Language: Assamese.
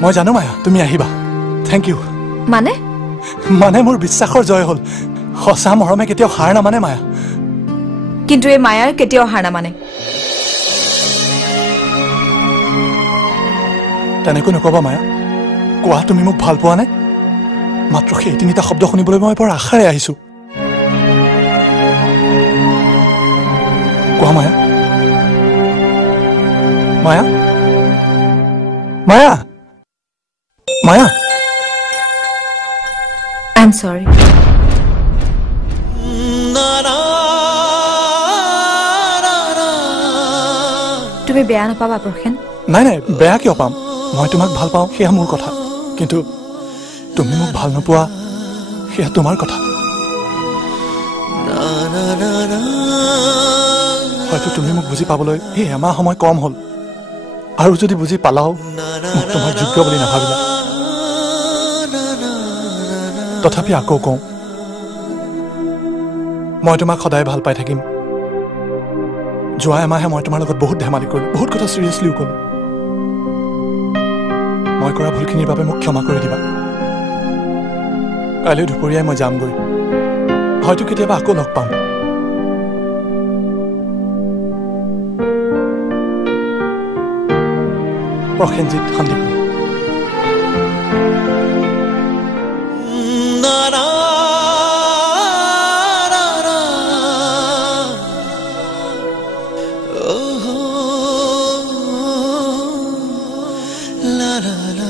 মই জানো মায়া তুমি আহিবা থ্যাংক ইউ মানে মোৰ বিশ্বাসৰ জয় হ'ল সঁচা মৰমে কেতিয়াও হাৰ নামানে মায়া কিন্তু এই মায়াৰ কেতিয়াও হাৰ নামানে তেনেকৈ নকবা মায়া কোৱা তুমি মোক ভাল পোৱা নে মাত্ৰ সেই তিনিটা শব্দ শুনিবলৈ মই বৰ আশাৰে আহিছো কোৱা মায়া মায়া মায়া মায়া I'm sorry তুমি বেয়া নাপাবা প্ৰখেন নাই নাই বেয়া কিয় পাম মই তোমাক ভাল পাওঁ সেয়া মোৰ কথা কিন্তু তুমি মোক ভাল নোপোৱা সেয়া তোমাৰ কথা হয়তো তুমি মোক বুজি পাবলৈ এই এমাহ সময় কম হ'ল আৰু যদি বুজি পালাও মোক তোমাৰ যোগ্য বুলি নাভাবিলা তথাপি আকৌ কওঁ মই তোমাক সদায় ভাল পাই থাকিম যোৱা এমাহে মই তোমাৰ লগত বহুত ধেমালি কৰিলোঁ বহুত কথা চিৰিয়াছলিও ক'লোঁ মই কৰা ভুলখিনিৰ বাবে মোক ক্ষমা কৰি দিবা কাইলৈ দুপৰীয়াই মই যামগৈ হয়তো কেতিয়াবা আকৌ লগ পাম Prosenjit Sandikoi la la la